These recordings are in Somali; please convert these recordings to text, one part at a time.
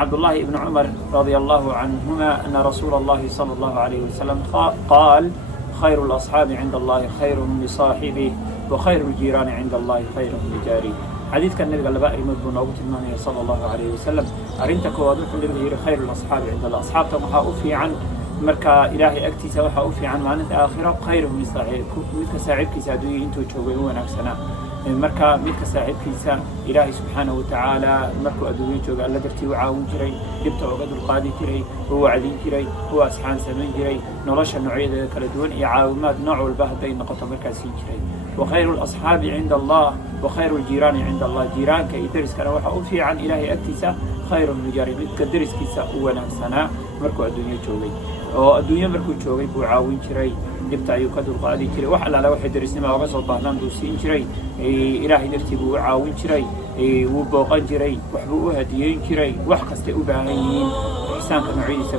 عبد الله بن عمر رضي الله عنهما أن رسول الله صلى الله عليه وسلم قال خير الأصحاب عند الله خيرهم لصاحبه وخير الجيران عند الله خيرهم لجاره. حديث كان النبي قال بقى يمد بنوبة المانية صلى الله عليه وسلم أرنتك وادوح النبي خير الأصحاب عند الله أصحاب تمحى أفي عن مركا إلهي أكتي سوحى أفي عن معنى آخرة خيرهم لصاحبه مثل ساعبك سادوي انتو تشوغي هو نفسنا marka midka saaxiibkiisa ilaahay subxaanahu watacaala markuu adduunya jooga alla dartii u caawin jiray dhibta uga dulqaadi jiray u wacdin jiray u asxaan samayn jiray nolosha noocyadeeda kala duwan iyo caawimaad nooc walba hadday noqoto markaa siin jiray وخير الأصحاب عند الله وخير الجيران عند الله جيرانك يدرس كان وحا أفي عن إلهي أكتسا خير من جاري midka deriskiisa u wanaagsanaa markuu adduunya joogay oo adduunya markuu joogay buu caawin jiray dhibta ayuu ka dulqaadi jiray wax alla wixii derisnimo uga soo baahnaan buu siin jiray ilaahay dartii buu u caawin jiray wuu booqan jiray wax buu u hadiyeyn jiray wax kasta u baahan yihiin ihsaanka noocyadiisa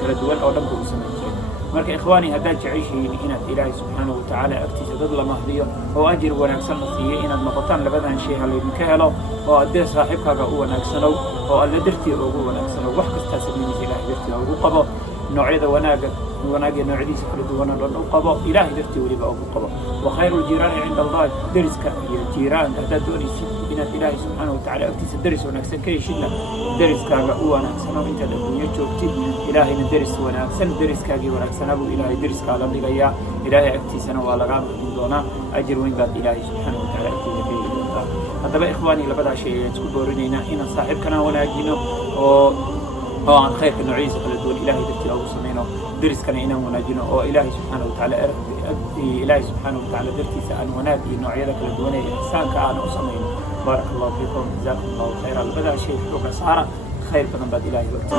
kala duwan oo dhan buu u samayn jiray marka ikhwaani haddaad jeceshihiin inaad ilaahay subxaanahu watacaala agtiisa dad la mahdiyo oo ajir wanaagsan la siiyo inaad noqotaan labadan shay ha laydinka helo oo addee saaxiibkaaga u wanaagsanow oo alla dartii ugu wanaagsanow wax kastaa samaynaysa ilaahay dartii ugu qabo noocyada wanaaga noocyadiisa kala duwan oo dhan u qabo ilaahay dartii weliba ugu qabo wakhayru ljiiraani cinda allah deriska iyo jiiraan haddaad doonaysid inaad ilaahay subxaanahu watacaala agtiisa deris wanaagsan ka heshidna deriskaaga u wanaagsano intaad adduunyo joogtid ilaahayna deris wanaagsan deriskaagii wanaagsanaa buu ilaahay deriskaa la dhigayaa ilaahay agtiisana waa lagaa bixin doonaa ajir weyn baad ilaahay subxaanahu watacaala agtiisa ka heli doontaa haddaba ikhwaani labadaa shay ayaan isku boorinaynaa inaan saaxiibkana wanaagino oo aan khayrka noocyadiisa kala duwan ilaahay dartii ugu samayno deriskana inaan wanaajino oo ilaahay subxaanahu watacaala dartiisa aan wanaag iyo noocyada kala duwan ee ihsaanka aan u samayno بارك الله فيكم جزاكم الله خيرا. بدأ شيء حقوق أسعار خير بدن بعد إلهي وقت.